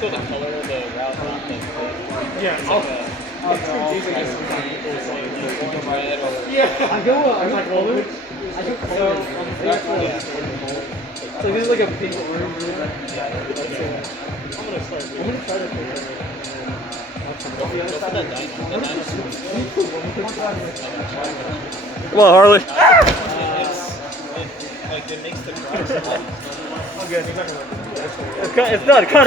let's go the color of the route, not the plate. Yeah. It's like red or Yeah. I go color. I go color. So this is like a pink orange. I'm gonna start I'm gonna try to play it. go for that Come on, Harley. It makes the crowd. Okay, It's done. Cut it.